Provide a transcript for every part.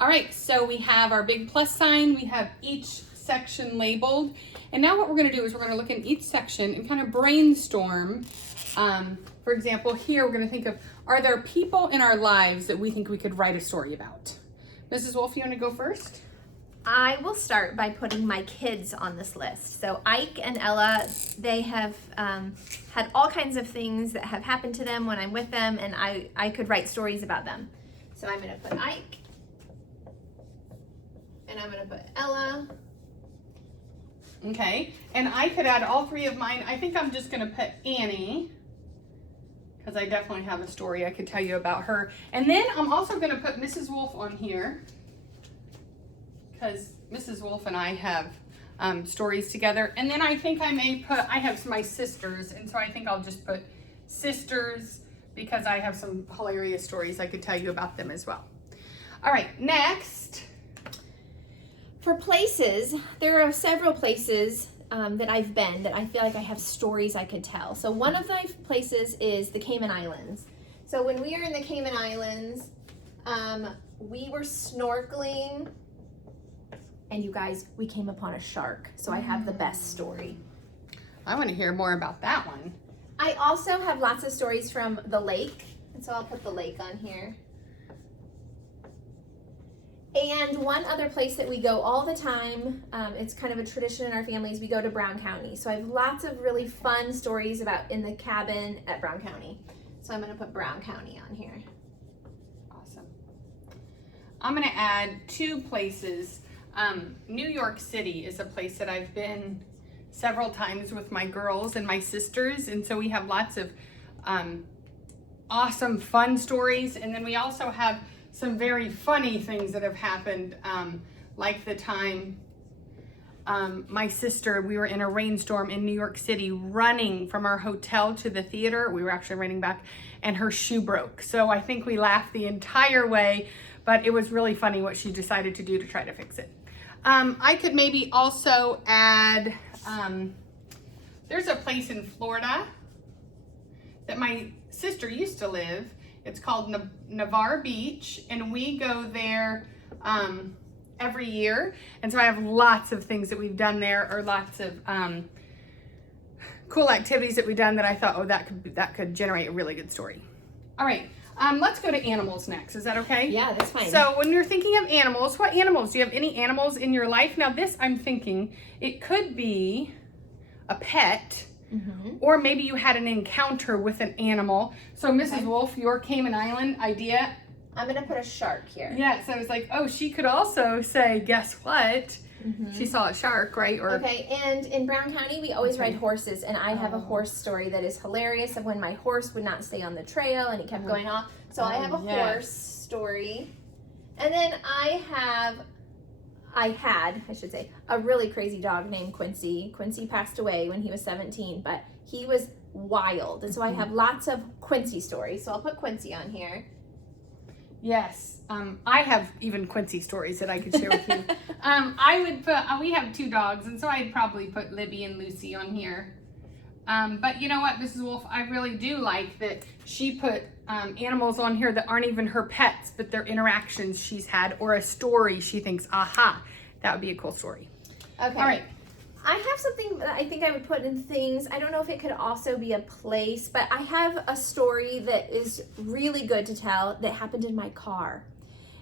All right, so we have our big plus sign. We have each section labeled. And now what we're gonna do is we're gonna look in each section and kind of brainstorm. For example, here we're gonna think of, are there people in our lives that we think we could write a story about? Mrs. Wolf, you wanna go first? I will start by putting my kids on this list. So Ike and Ella, they have had all kinds of things that have happened to them when I'm with them, and I could write stories about them. So I'm gonna put Ike, and I'm gonna put Ella. Okay, and I could add all three of mine. I think I'm just gonna put Annie, because I definitely have a story I could tell you about her. And then I'm also gonna put Mrs. Wolf on here, because Mrs. Wolf and I have stories together. And then I think I may put, I have my sisters, and so I think I'll just put sisters, because I have some hilarious stories I could tell you about them as well. All right, next. For places, there are several places that I've been that I feel like I have stories I could tell. So one of my places is the Cayman Islands. So when we were in the Cayman Islands, we were snorkeling, and you guys, we came upon a shark. So I have the best story. I want to hear more about that one. I also have lots of stories from the lake, and so I'll put the lake on here. And one other place that we go all the time, it's kind of a tradition in our families, we go to Brown County. So I have lots of really fun stories about in the cabin at Brown County. So I'm gonna put Brown County on here. Awesome. I'm gonna add two places. New York City is a place that I've been several times with my girls and my sisters, and so we have lots of awesome fun stories, and then we also have some very funny things that have happened, like the time my sister, we were in a rainstorm in New York City running from our hotel to the theater. We were actually running back, and her shoe broke. So I think we laughed the entire way, but it was really funny what she decided to do to try to fix it. I could maybe also add, there's a place in Florida that my sister used to live. It's called Navarre Beach, and we go there every year. And so I have lots of things that we've done there, or lots of cool activities that we've done that I thought, oh, that could generate a really good story. All right. Let's go to animals next. Is that okay? Yeah, that's fine. So when you're thinking of animals, what animals? Do you have any animals in your life? Now this, I'm thinking, it could be a pet, or maybe you had an encounter with an animal. So Mrs. Wolf, your Cayman Island idea. I'm gonna put a shark here. Yes, I was like, oh, she could also say, guess what? She saw a shark, right? Or okay, and in Brown County, we always ride horses, and I have a horse story that is hilarious of when my horse would not stay on the trail and he kept going off. So I have a horse story. And then I had, a really crazy dog named Quincy. Quincy passed away when he was 17, but he was wild. And so I have lots of Quincy stories. So I'll put Quincy on here. Yes, I have even Quincy stories that I could share with you. I would put, we have two dogs, and so I'd probably put Libby and Lucy on here. But you know what, Mrs. Wolf, I really do like that she put animals on here that aren't even her pets, but they're interactions she's had, or a story she thinks, aha, that would be a cool story. Okay. All right. I have something that I think I would put in things. I don't know if it could also be a place, but I have a story that is really good to tell that happened in my car.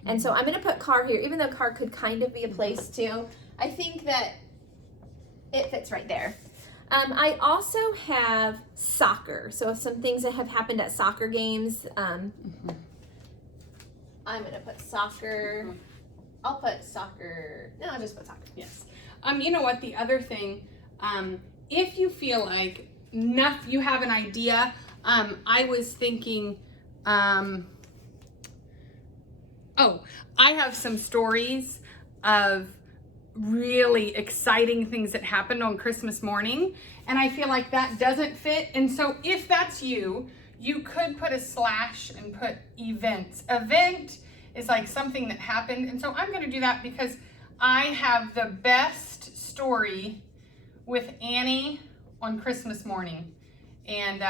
And so I'm going to put car here, even though car could kind of be a place too. I think that it fits right there. I also have soccer. So some things that have happened at soccer games. I'm going to put soccer. I'll put soccer. No, I'll just put soccer. Yes. You know what, the other thing, if you feel like you have an idea, I was thinking, I have some stories of really exciting things that happened on Christmas morning, and I feel like that doesn't fit. And so if that's you could put a slash and put events. Event is like something that happened, and so I'm going to do that because I have the best story with Annie on Christmas morning, and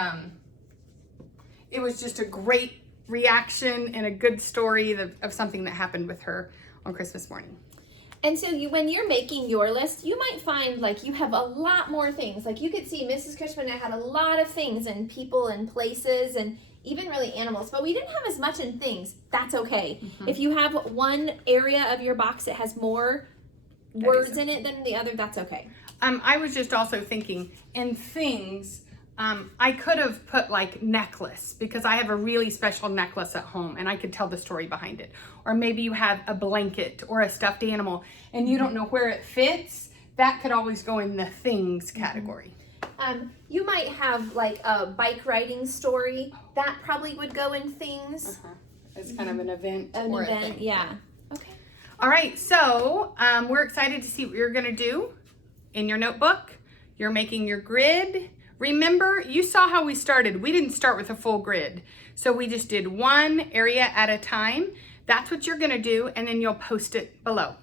it was just a great reaction and a good story of something that happened with her on Christmas morning. And so when you're making your list, you might find like you have a lot more things. Like you could see Mrs. Cushman had a lot of things and people and places and even really animals, but we didn't have as much in things. That's okay. Mm-hmm. If you have one area of your box that has more words in it than the other, that's okay. I was just also thinking in things, I could have put like necklace because I have a really special necklace at home and I could tell the story behind it. Or maybe you have a blanket or a stuffed animal and you don't know where it fits. That could always go in the things category. You might have like a bike riding story. That probably would go in things. It's kind of an event. An or a event, thing. yeah. Okay. All right, so we're excited to see what you're gonna do in your notebook. You're making your grid. Remember, you saw how we started. We didn't start with a full grid. So we just did one area at a time. That's what you're gonna do, and then you'll post it below.